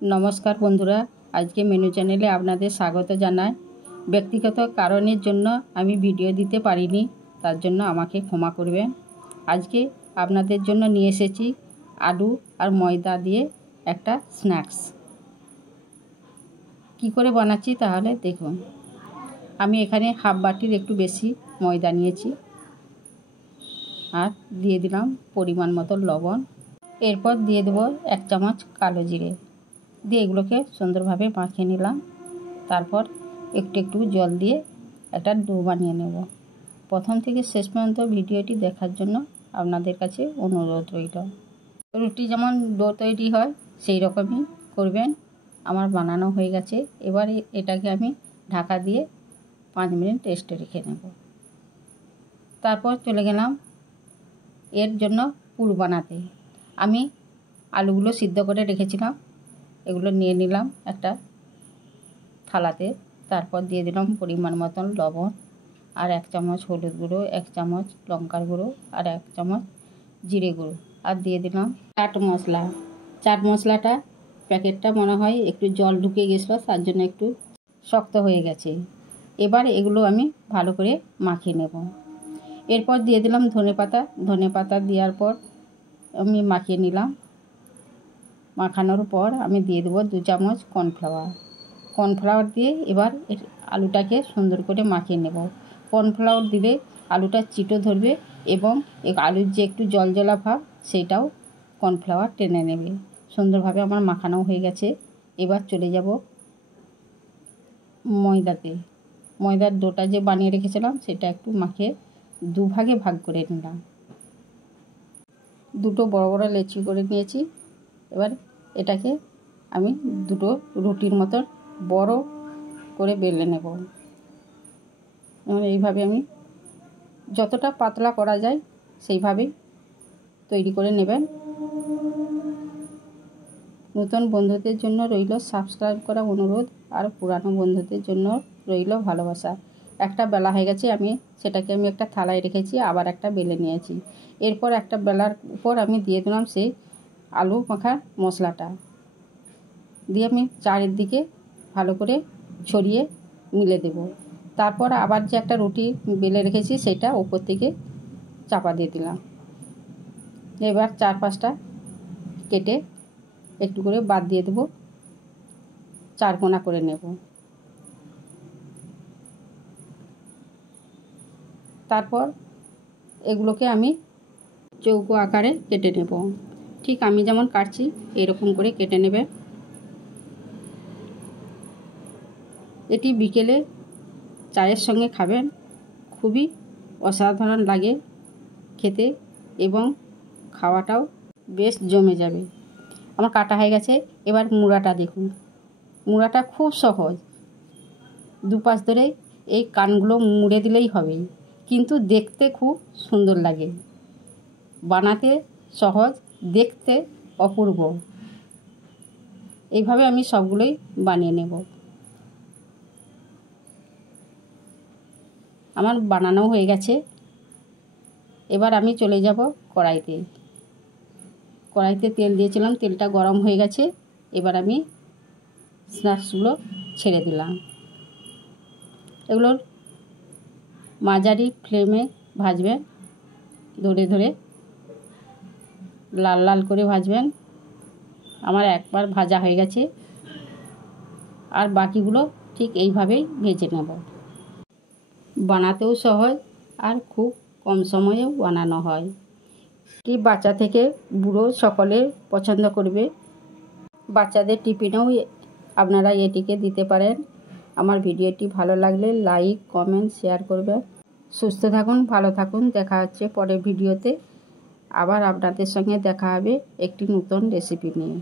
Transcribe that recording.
নমস্কার বন্ধুরা, আজকে মেনু চ্যানেলে আপনাদের স্বাগত জানাই। ব্যক্তিগত কারণের জন্য আমি ভিডিও দিতে পারিনি, তার জন্য আমাকে ক্ষমা করবেন। আজকে আপনাদের জন্য নিয়ে এসেছি আলু আর ময়দা দিয়ে একটা স্ন্যাক্স। কি করে বানাচ্ছি তাহলে দেখুন। আমি এখানে হাফ বাটির একটু বেশি ময়দা নিয়েছি আর দিয়ে দিলাম পরিমাণ মতো লবণ। এরপর দিয়ে দেবো 1 চামচ কালো জিরে দিয়ে এগুলোকে সুন্দরভাবে মাখিয়ে নিলাম। তারপর একটু একটু জল দিয়ে একটা ডো বানিয়ে নেব। প্রথম থেকে শেষ পর্যন্ত ভিডিওটি দেখার জন্য আপনাদের কাছে অনুরোধ রইল। রুটি যেমন ডো তৈরি হয় সেই রকমই করবেন। আমার বানানো হয়ে গেছে। এবার এটাকে আমি ঢাকা দিয়ে 5 মিনিট রেস্টে রেখে নেব। তারপর চলে গেলাম এর জন্য পুর বানাতে। আমি আলুগুলো সিদ্ধ করে রেখেছিলাম, এগুলো নিয়ে নিলাম একটা থালাতে। তারপর দিয়ে দিলাম পরিমাণ মতন লবণ আর 1 চামচ হলুদ গুঁড়ো, 1 চামচ লঙ্কার গুঁড়ো আর 1 চামচ জিরে গুঁড়ো আর দিয়ে দিলাম চাট মশলা। চাট মশলাটা প্যাকেটটা মনে হয় একটু জল ঢুকে গেছিলো, তার জন্য একটু শক্ত হয়ে গেছে। এবার এগুলো আমি ভালো করে মাখিয়ে নেব। এরপর দিয়ে দিলাম ধনেপাতা দেওয়ার পর আমি মাখিয়ে নিলাম। মাখানোর পর আমি দিয়ে দেবো 2 চামচ কর্নফ্লাওয়ার দিয়ে এবার আলুটাকে সুন্দর করে মাখিয়ে নেব। কর্নফ্লাওয়ার দিলে আলুটা চিটো ধরবে এবং আলুর যে একটু জলজলা ভাব সেইটাও কর্নফ্লাওয়ার টেনে নেবে। সুন্দরভাবে আমার মাখানো হয়ে গেছে। এবার চলে যাব ময়দাতে। ময়দার ডোটা যে বানিয়ে রেখেছিলাম সেটা একটু মাখিয়ে 2 ভাগে ভাগ করে নিলাম। 2টো বড় বড় লেচি করে নিয়েছি। এবার এটাকে আমি 2টো রুটির মতো বড় করে বেলে নেব। এইভাবে আমি যতটা পাতলা করা যায় সেইভাবেই তৈরি করে নেবেন। নতুন বন্ধুদের জন্য রইল সাবস্ক্রাইব করা অনুরোধ, আর পুরানো বন্ধুদের জন্য রইল ভালোবাসা। একটা বেলা হয়ে গেছে, আমি সেটাকে একটা থালায় রেখেছি, আবার একটা বেলে নিয়েছি। এরপর একটা বেলার উপর আমি দিয়ে দিলাম সেই আলু মাখা মশলাটা দিয়ে আমি চারিদিকে ভালো করে ছড়িয়ে মিলে দেব। তারপর আবার যে একটা রুটি বেলে রেখেছি সেটা উপর থেকে চাপা দিয়ে দিলাম। এবার 4-5টা কেটে একটু করে বাদ দিয়ে দেবো, 4 কোনা করে নেব। তারপর এগুলোকে আমি চৌকো আকারে কেটে নেব। ঠিক আমি যেমন কাটছি এরকম করে কেটে নেবে। এটি বিকেলে চায়ের সঙ্গে খাবেন, খুবই অসাধারণ লাগে খেতে এবং খাওয়াটাও বেশ জমে যাবে। আমার কাটা হয়ে গেছে। এবার মুড়াটা দেখুন। মুড়াটা খুব সহজ। দুপাশ ধরে এই কানগুলো মুড়ে দিলেই হবে, কিন্তু দেখতে খুব সুন্দর লাগে। বানাতে সহজ, দেখতে অপূর্ব। এইভাবে আমি সবগুলোই বানিয়ে নেব। আমার বানানো হয়ে গেছে। এবার আমি চলে যাব কড়াইতে। কড়াইতে তেল দিয়েছিলাম, তেলটা গরম হয়ে গেছে। এবার আমি স্ন্যাক্সগুলো ছেড়ে দিলাম। এগুলোর মাঝারি ফ্লেমে ভাজবেন, ধরে ধরে লাল লাল করে ভাজবেন। আমার একবার ভাজা হয়ে গেছে, আর বাকিগুলো ঠিক এইভাবেই ভেজে নেব। বানাতেও সহজ আর খুব কম সময়েও বানানো হয়। কি বাচ্চা থেকে বুড়ো সকলে পছন্দ করবে। বাচ্চাদের টিফিনেও আপনারা এটিকে দিতে পারেন। আমার ভিডিওটি ভালো লাগলে লাইক, কমেন্ট, শেয়ার করবেন। সুস্থ থাকুন, ভালো থাকুন। দেখা হচ্ছে পরের ভিডিওতে। আবার আপনাদের সঙ্গে দেখা হবে একটি নতুন রেসিপি নিয়ে।